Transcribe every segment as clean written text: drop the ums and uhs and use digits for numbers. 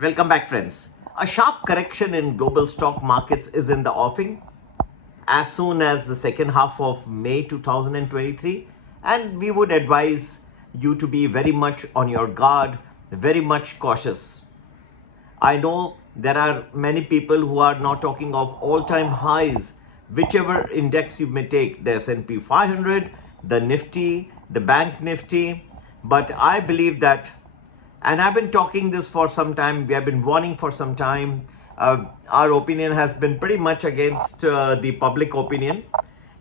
Welcome back, friends. A sharp correction in global stock markets is in the offing as soon as the second half of May 2023, and we would advise you to be very much on your guard, very much cautious. I know there are many people who are now talking of all-time highs, whichever index you may take, the S&P 500, the Nifty, the Bank Nifty, but I believe that, and I've been talking this for some time, we have been warning for some time, our opinion has been pretty much against the public opinion,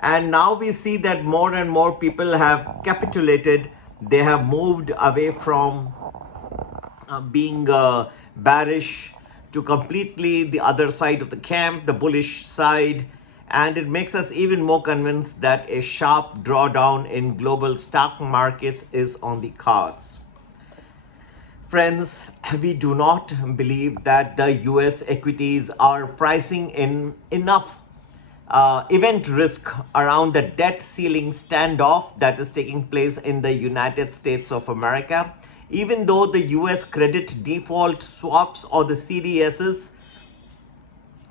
and now we see that more and more people have capitulated. They have moved away from being bearish to completely the other side of the camp, the bullish side, and it makes us even more convinced that a sharp drawdown in global stock markets is on the cards. Friends, we do not believe that the US equities are pricing in enough event risk around the debt ceiling standoff that is taking place in the United States of America. Even though the US credit default swaps, or the CDSs,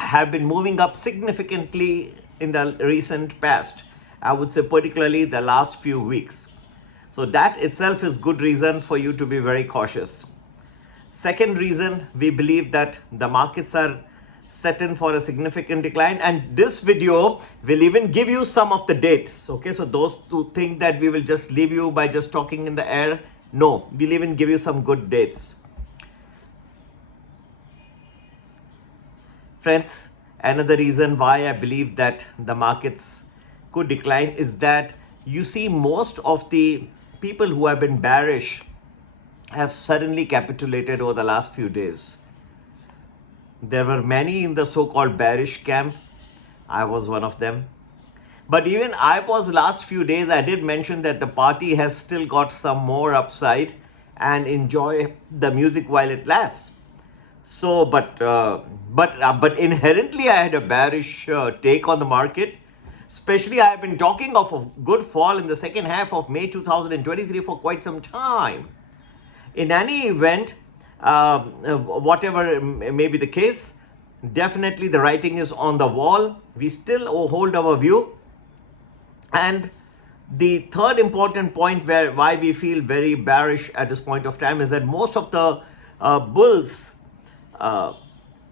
have been moving up significantly in the recent past, I would say particularly the last few weeks. So that itself is good reason for you to be very cautious. Second reason, we believe that the markets are set in for a significant decline, and this video will even give you some of the dates. Okay, so those who think that we will just leave you by just talking in the air, no, we'll even give you some good dates. Friends, another reason why I believe that the markets could decline is that you see most of the people who have been bearish have suddenly capitulated over the last few days. There were many in the so-called bearish camp. I was one of them. But even I was last few days, I did mention that the party has still got some more upside, and enjoy the music while it lasts. So, but inherently I had a bearish take on the market. Especially I have been talking of a good fall in the second half of May 2023 for quite some time. In any event, whatever may be the case, definitely the writing is on the wall. We still hold our view. And the third important point why we feel very bearish at this point of time is that most of the bulls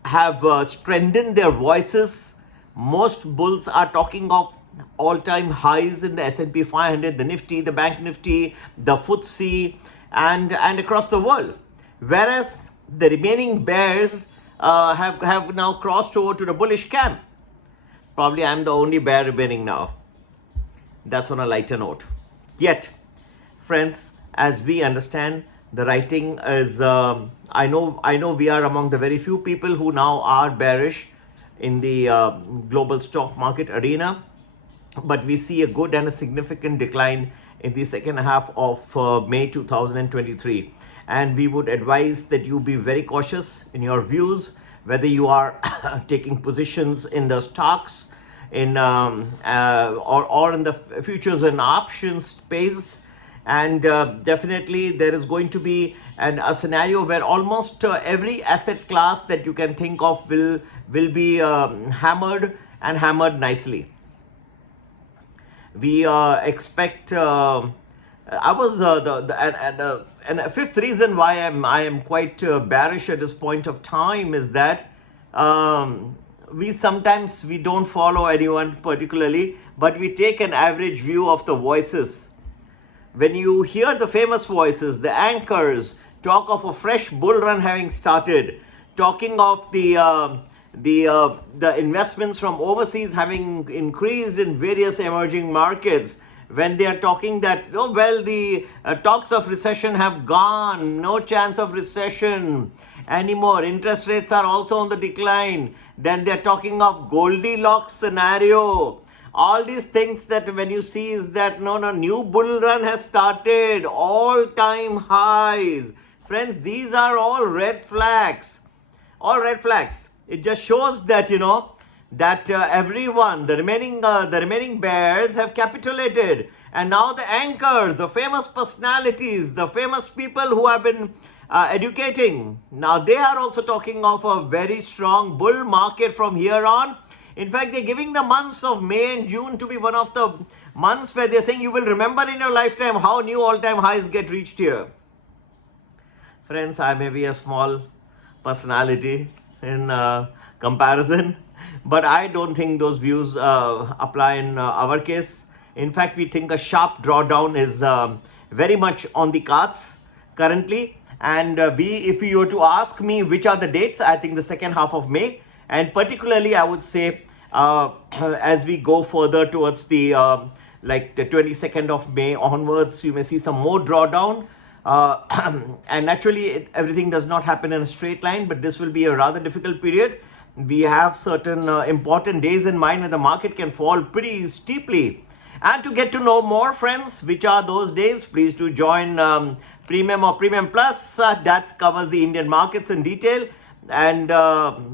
have strengthened their voices. Most bulls are talking of all-time highs in the S&P 500, the Nifty, the Bank Nifty, the FTSE, and across the world. Whereas the remaining bears have now crossed over to the bullish camp. Probably I'm the only bear remaining now. That's on a lighter note. Yet, friends, as we understand, the writing is, I know we are among the very few people who now are bearish in the global stock market arena, but we see a good and a significant decline in the second half of May 2023. And we would advise that you be very cautious in your views, whether you are taking positions in the stocks, in or in the futures and options space. And definitely there is going to be a scenario where almost every asset class that you can think of will be hammered, and hammered nicely. We expect I was and a fifth reason why I am quite bearish at this point of time is that we don't follow anyone particularly, but we take an average view of the voices. When you hear the famous voices, the anchors talk of a fresh bull run having started, talking of the investments from overseas having increased in various emerging markets, when they are talking that, oh, well, the talks of recession have gone, no chance of recession anymore, interest rates are also on the decline, then they're talking of Goldilocks scenario. All these things that when you see is that no, new bull run has started, all-time highs. Friends, these are all red flags. All red flags. It just shows that, that everyone, the remaining bears have capitulated, And now the anchors, the famous personalities, the famous people who have been educating, now they are also talking of a very strong bull market from here on. In fact, they're giving the months of May and June to be one of the months where they're saying you will remember in your lifetime how new all-time highs get reached here. Friends, I may be a small personality in comparison, but I don't think those views apply in our case. In fact, we think a sharp drawdown is very much on the cards currently. And if you were to ask me which are the dates, I think the second half of May, and particularly I would say as we go further towards the like the 22nd of May onwards, you may see some more drawdown. And naturally, everything does not happen in a straight line, but this will be a rather difficult period. We have certain important days in mind when the market can fall pretty steeply. And to get to know more, friends, which are those days, please do join Premium or Premium Plus. That covers the Indian markets in detail. And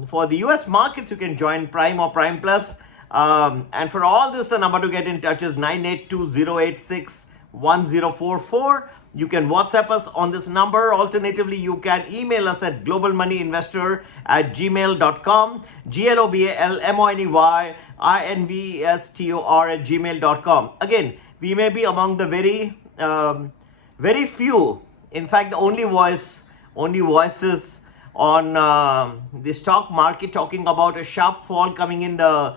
for the US markets, you can join Prime or Prime Plus. And for all this, the number to get in touch is 982-086-1044. You can WhatsApp us on this number. Alternatively, you can email us at globalmoneyinvestor@gmail.com, globalmoneyinvestor@gmail.com. Again, we may be among the very few, in fact, the only voices on the stock market talking about a sharp fall coming in the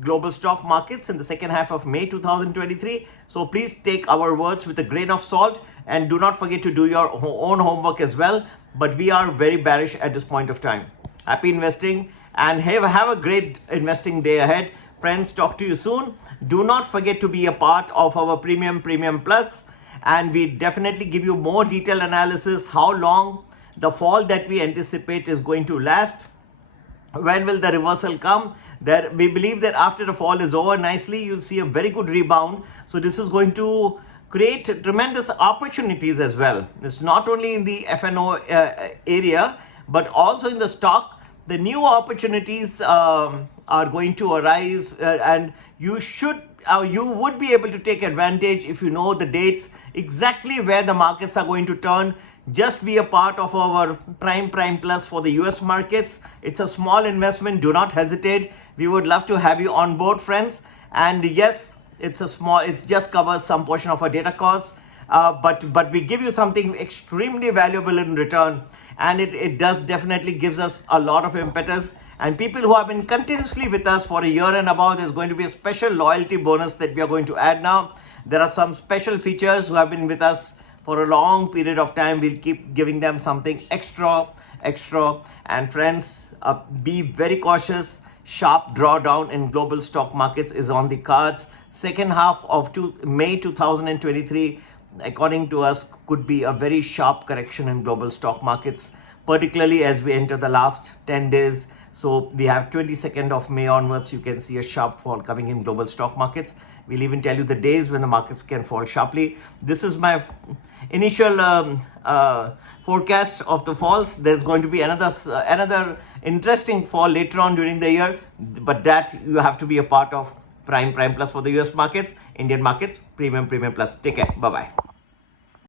global stock markets in the second half of May 2023. So please take our words with a grain of salt and do not forget to do your own homework as well. But we are very bearish at this point of time. Happy investing and have a great investing day ahead. Friends, talk to you soon. Do not forget to be a part of our Premium Plus, and we definitely give you more detailed analysis, how long the fall that we anticipate is going to last, when will the reversal come. That we believe that after the fall is over nicely, you'll see a very good rebound. So this is going to create tremendous opportunities as well. It's not only in the F&O area, but also in the stock. The new opportunities are going to arise, and you would be able to take advantage if you know the dates, exactly where the markets are going to turn. Just be a part of our Prime Plus for the US markets. It's a small investment. Do not hesitate. We would love to have you on board, friends. And yes, it just covers some portion of our data costs, but we give you something extremely valuable in return, and it does definitely gives us a lot of impetus. And people who have been continuously with us for a year and above, there's going to be a special loyalty bonus that we are going to add now. There are some special features who have been with us for a long period of time. We'll keep giving them something extra. And friends, be very cautious. Sharp drawdown in global stock markets is on the cards. Second half of May 2023, according to us, could be a very sharp correction in global stock markets, particularly as we enter the last 10 days. So we have 22nd of May onwards, you can see a sharp fall coming in global stock markets. We'll even tell you the days when the markets can fall sharply. This is my initial forecast of the falls. There's going to be another interesting fall later on during the year, but that you have to be a part of Prime Plus for the US markets, Indian markets, Premium Plus. Take care. Bye-bye.